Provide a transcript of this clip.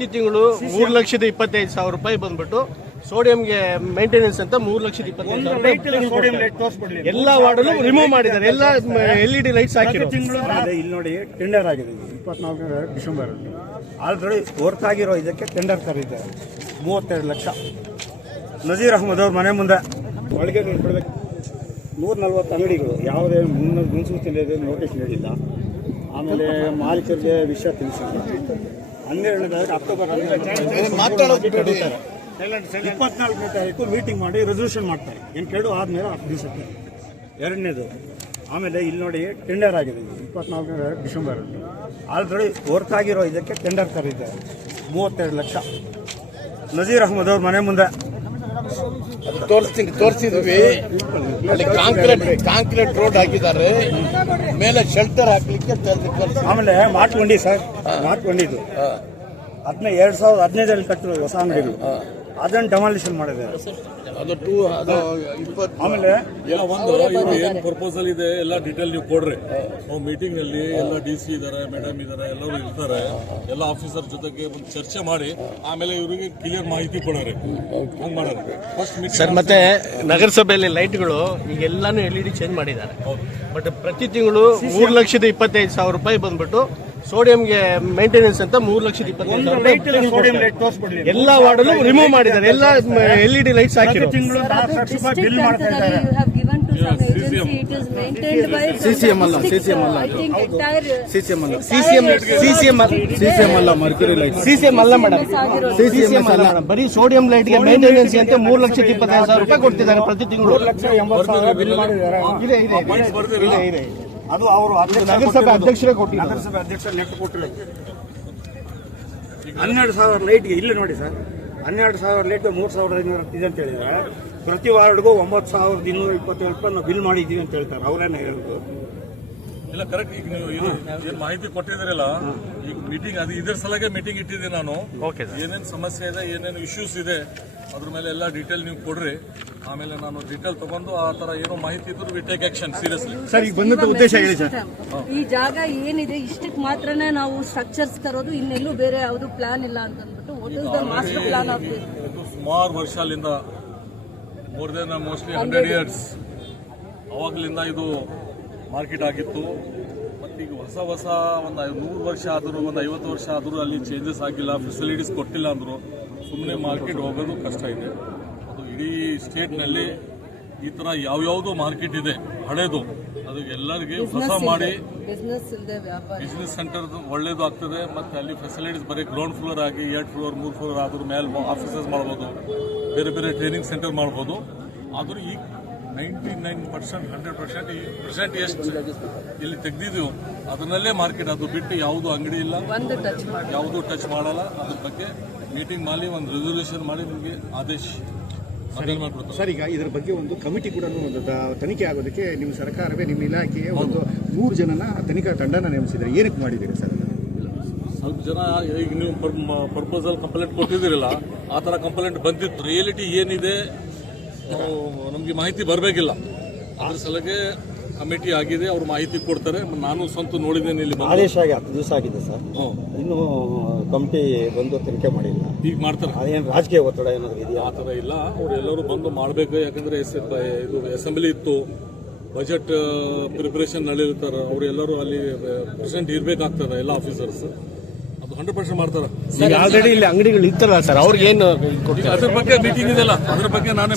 ಪ್ರತಿ ತಿಂಗಳು 3,25,000 ರೂಪಾಯಿ ಬಂದ್ಬಿಟ್ಟು ಸೋಡಿಯಂಗೆ ಮೇಂಟೆನೆನ್ಸ್ ಅಂತ 3,25,000 ಎಲ್ಲ ವಾರ್ಡಲ್ಲೂ ರಿಮೂವ್ ಮಾಡಿದ್ದಾರೆ. ಎಲ್ಲ LED ಲೈಟ್ಸ್ ಹಾಕಿರೋ ಇಲ್ಲಿ ನೋಡಿ ಟೆಂಡರ್ ಆಗಿದೆ 24 ಡಿಸೆಂಬರ್ ಆಲ್ರೆಡಿ ವರ್ಕ್ ಆಗಿರೋ ಇದಕ್ಕೆ ಟೆಂಡರ್ ಕರೀತಾರೆ 32 ಲಕ್ಷ. ನಜೀರ್ ಅಹಮದ್ ಅವ್ರ ಮನೆ ಮುಂದೆ ಒಳಗೆ ನಿಂತ್ಕೊಳ್ಬೇಕು 140 ಅಂಗಡಿಗಳು ಯಾವುದೇ ಮುನ್ಸೂಚನೆ ನೋಟಿಸ್ ನೀಡಿಲ್ಲ. ಆಮೇಲೆ ಮಾಲೀಕರಿಗೆ ವಿಷಯ ತಿಳಿಸಿಲ್ಲ. 12 ಅಕ್ಟೋಬರ್ 24ನೇ ತಾರೀಕು ಮೀಟಿಂಗ್ ಮಾಡಿ ರೆಸಲ್ಯೂಷನ್ ಮಾಡ್ತಾರೆ. ಏನು ಕೇಳು ಆದಮೇಲೆ 10 ದಿವಸಕ್ಕೆ. ಎರಡನೇದು ಆಮೇಲೆ ಇಲ್ಲಿ ನೋಡಿ ಟೆಂಡರ್ ಆಗಿದೆ 24 ಡಿಸೆಂಬರ್ ಆಲ್ರೆಡಿ ವರ್ಕ್ ಆಗಿರೋ ಇದಕ್ಕೆ ಟೆಂಡರ್ ಕರೀತಾರೆ 32 ಲಕ್ಷ. ನಜೀರ್ ಅಹಮದ್ ಅವ್ರ ಮನೆ ಮುಂದೆ ತೋರಿಸಿದ್ವಿ. ಕಾಂಕ್ರೀಟ್ ರೋಡ್ ಹಾಕಿದ್ದಾರೆ, ಮೇಲೆ ಶೆಲ್ಟರ್ ಹಾಕ್ಲಿಕ್ಕೆ. ಆಮೇಲೆ ಮಾಡ್ಕೊಂಡಿ ಸರ್, ಮಾಡ್ಕೊಂಡಿದ್ದು ಅದನ್ನ 2015 ಕಟ್ಟಿರೋದು ಹೊಸ ಅಂಗಡಿಗಳು, ಅದನ್ನು ಡೆಮಾಲಿಷನ್ ಮಾಡಿದ್ದಾರೆ. ಆಮೇಲೆ ಏನ್ ಪ್ರಪೋಸಲ್ ಇದೆ ಎಲ್ಲ ಡೀಟೇಲ್ ನೀವು ಕೊಡ್ರಿ. ನಾವು ಮೀಟಿಂಗ್ ನಲ್ಲಿ ಎಲ್ಲ DC ಇದಾರೆ, ಮೇಡಮ್ ಇದಾರೆ, ಎಲ್ಲರೂ ಇರ್ತಾರೆ. ಎಲ್ಲ ಆಫೀಸರ್ ಜೊತೆಗೆ ಒಂದು ಚರ್ಚೆ ಮಾಡಿ ಆಮೇಲೆ ಇವರಿಗೆ ಕ್ಲಿಯರ್ ಮಾಹಿತಿ ಕೊಡೋರಿ. ಹಂಗ್ ಮಾಡೋದು ಫಸ್ಟ್ ಸರ್. ಮತ್ತೆ ನಗರಸಭೆಯಲ್ಲಿ ಲೈಟ್ಗಳು ಈಗ ಎಲ್ಲಾನು LED ಚೇಂಜ್ ಮಾಡಿದ್ದಾರೆ. ಬಟ್ ಪ್ರತಿ ತಿಂಗಳು 3,25,000 ರೂಪಾಯಿ ಬಂದ್ಬಿಟ್ಟು ಸೋಡಿಯಂಗೆ ಮೇಂಟೆನೆನ್ಸ್ ಅಂತ 3,25,000 ಎಲ್ಲ ವಾರ್ಡಲ್ಲೂ ರಿಮೂವ್ ಮಾಡಿದ್ದಾರೆ. ಎಲ್ಲ LED ಲೈಟ್ಸ್ ಹಾಕಿರೋ CCM ಅಲ್ಲ ಮರ್ಕ್ಯೂರಿ ಲೈಟ್. CCM ಅಲ್ಲ ಮೇಡಮ್, CCM ಅಲ್ಲ. ಬರೀ ಸೋಡಿಯಂ ಲೈಟ್ಗೆ ಮೇಂಟೆನೆನ್ಸ್ ಅಂತ 3,25,000 ರೂಪಾಯಿ ಕೊಡ್ತಿದ್ದಾರೆ ಪ್ರತಿ ತಿಂಗಳು. ಇದೆ. ಅದು ಅವರು ನಗರಸಭೆ ಅಧ್ಯಕ್ಷರೇ ಕೊಟ್ಟಿದ್ದಾರೆ. ನಗರಸಭೆ ಅಧ್ಯಕ್ಷರು ಲೆಕ್ಕ ಕೊಟ್ಟಿರೋದು 12,000 ಲೈಟ್ಗೆ. ಇಲ್ಲಿ ನೋಡಿ ಸರ್, 12,000 ಲೈಟ್ 3,500 ಇದೆ ಅಂತ ಹೇಳಿದ್ರೆ ಪ್ರತಿ ವಾರ್ಡ್ಗೂ 9,227 ರೂಪಾಯಿ ನಾವು ಬಿಲ್ ಮಾಡಿದ್ದೀವಿ ಅಂತ ಹೇಳ್ತಾರೆ. ಅವರೇನೆ ಹೇಳೋದು ಇಲ್ಲ ಕರೆಕ್ಟ್. ಈಗ ನೀವು ಏನ್ ಮಾಹಿತಿ ಕೊಟ್ಟಿದ್ದೀರಲ್ಲ, ಈಗ ಮೀಟಿಂಗ್ ಅದು ಇದ್ರ ಸಲಗೆ ಮೀಟಿಂಗ್ ಇಟ್ಟಿದ್ದೆ ನಾನು. ಏನೇನು ಸಮಸ್ಯೆ ಇದೆ, ಏನೇನು ಇಶ್ಯೂಸ್ ಇದೆ ಅದ್ರ ಮೇಲೆ ಎಲ್ಲ ಡೀಟೇಲ್ ನೀವು ಕೊಡ್ರಿ. ಆಮೇಲೆ ನಾನು ಡೀಟೇಲ್ ತಗೊಂಡು ಆ ತರ ಏನೋ ಮಾಹಿತಿ ಇದ್ರು we take action seriously. Sir, ಈಗ ಬಂದ ಉದ್ದೇಶ ಹೇಳಿ ಸರ್. ಈ ಜಾಗ ಏನಿದೆ ಇಷ್ಟಕ್ಕೆ ಮಾತ್ರನೇ ನಾವು ಸ್ಟ್ರಕ್ಚರ್ಸ್ ತರೋದು, ಇನ್ನೆಲ್ಲೂ ಬೇರೆ ಯಾವುದು ಪ್ಲಾನ್ ಇಲ್ಲ ಅಂತ ಅಂದ್ಬಿಟ್ಟು ಮಾಸ್ಟರ್ ಪ್ಲಾನ್ ಆಗ್ತದೆ. ಇದು ಸುಮಾರು ವರ್ಷದಿಂದ ಮೋರ್ ದೆನ್ ಮೋಸ್ಟ್ಲಿ 100 ಇಯರ್ಸ್ ಅವಾಗ್ಲಿಂದ ಇದು ಮಾರ್ಕೆಟ್ ಆಗಿತ್ತು. ಮತ್ತೀಗ ಹೊಸ ಒಂದು 100 ವರ್ಷ ಆದರೂ, ಒಂದು 50 ವರ್ಷ ಆದರೂ ಅಲ್ಲಿ ಚೇಂಜಸ್ ಆಗಿಲ್ಲ, ಫೆಸಿಲಿಟೀಸ್ ಕೊಟ್ಟಿಲ್ಲ ಅಂದ್ರು ಸುಮ್ಮನೆ ಮಾರ್ಕೆಟ್ ಹೋಗೋದು ಕಷ್ಟ ಇದೆ. ಅದು ಇಡೀ ಸ್ಟೇಟ್ನಲ್ಲಿ ಈ ಥರ ಯಾವ್ಯಾವುದು ಮಾರ್ಕೆಟ್ ಇದೆ ಹಳೇದು, ಅದು ಎಲ್ಲರಿಗೆ ಹೊಸ ಮಾಡಿ ಬಿಸ್ನೆಸ್ ಸೆಂಟರ್ ಒಳ್ಳೇದು ಆಗ್ತದೆ. ಮತ್ತು ಅಲ್ಲಿ ಫೆಸಿಲಿಟೀಸ್ ಬರೀ ಗ್ರೌಂಡ್ ಫ್ಲೋರ್ ಆಗಿ 2 ಫ್ಲೋರ್ 3 ಫ್ಲೋರ್ ಆದ್ರೂ ಮೇಲೆ ಆಫೀಸಸ್ ಮಾಡ್ಬೋದು, ಬೇರೆ ಬೇರೆ ಟ್ರೈನಿಂಗ್ ಸೆಂಟರ್ ಮಾಡ್ಬೋದು. ಆದರೂ ಈಗ 99%, 100% ಪ್ರೆಸೆಂಟ್ ಎಷ್ಟು ಇಲ್ಲಿ ತೆಗೆದಿದ್ದೀವಿ ಅದನ್ನಲ್ಲೇ ಮಾರ್ಕೆಟ್. ಅದು ಬಿಟ್ಟು ಯಾವುದು ಅಂಗಡಿ ಇಲ್ಲ, ಯಾವುದು ಟಚ್ ಮಾಡಲ್ಲ. ಅದ್ರ ಬಗ್ಗೆ ಮೀಟಿಂಗ್ ಮಾಡಿ ಒಂದು ರೆಸಲ್ಯೂಷನ್ ಮಾಡಿ ನಿಮಗೆ ಆದೇಶ ಮಾಡ್ಬಿಡ್ತಾರೆ. ಸರ್, ಈಗ ಇದರ ಬಗ್ಗೆ ಒಂದು ಕಮಿಟಿ ಕೂಡ ಒಂದು ತನಿಖೆ ಆಗೋದಕ್ಕೆ ನಿಮ್ಮ ಸರ್ಕಾರವೇ, ನಿಮ್ಮ ಇಲಾಖೆಗೆ ಒಂದು 3 ಜನನ ತನಿಖಾ ತಂಡನ ನೇಮಿಸಿದ್ರೆ ಏನಕ್ಕೆ ಮಾಡಿದ್ದೀರಿ ಸರ್? ಸ್ವಲ್ಪ ಜನ ಈಗ ನೀವು ಪ್ರಪೋಸಲ್ ಕಂಪ್ಲೇಂಟ್ ಕೊಟ್ಟಿದ್ದೀರಲ್ಲ, ಆ ಥರ ಕಂಪ್ಲೇಂಟ್ ಬಂದಿತ್ತು. ರಿಯಾಲಿಟಿ ಏನಿದೆ ನಮಗೆ ಮಾಹಿತಿ ಬರಬೇಕಿಲ್ಲ. ಅದ್ರ ಸಲಗೆ ಕಮಿಟಿ ಆಗಿದೆ, ಅವ್ರು ಮಾಹಿತಿ ಕೊಡ್ತಾರೆ. ನಾನು ಸ್ವಂತ ನೋಡಿದ್ದೇನೆ. ಇಲ್ಲಿ ಆದೇಶ ಆಗಿ 10 ದಿವಸ ಆಗಿದೆ ಸರ್, ಇನ್ನು ಕಮಿಟಿ ಬಂದು ತನಿಖೆ ಮಾಡಿಲ್ಲ. ಈಗ ಮಾಡ್ತಾರೆ. ಅದೇನು ರಾಜಕೀಯ ಒತ್ತಡ ಏನಾದರೂ ಇದೆಯಾ? ಆ ಥರ ಇಲ್ಲ, ಅವ್ರು ಎಲ್ಲರೂ ಬಂದು ಮಾಡಬೇಕು. ಯಾಕಂದ್ರೆ ಇದು ಅಸೆಂಬ್ಲಿ ಇತ್ತು, ಬಜೆಟ್ ಪ್ರಿಪರೇಷನ್ ನಡೆಯುತ್ತಾರೆ. ಅವ್ರು ಎಲ್ಲರೂ ಅಲ್ಲಿ ಪ್ರೆಸೆಂಟ್ ಇರಬೇಕಾಗ್ತದೆ, ಎಲ್ಲ ಆಫೀಸರ್ಸ್. ಅದು 100% ಮಾಡ್ತಾರೆ. ಆಲ್ರೆಡಿ ಇಲ್ಲಿ ಅಂಗಡಿಗಳು ಇತ್ತಲ್ಲ ಸರ್, ಅವ್ರಿಗೆ ಏನು ಅದ್ರ ಬಗ್ಗೆ ಮೀಟಿಂಗ್ ಇದೆಲ್ಲ, ಅದ್ರ ಬಗ್ಗೆ ನಾನೇ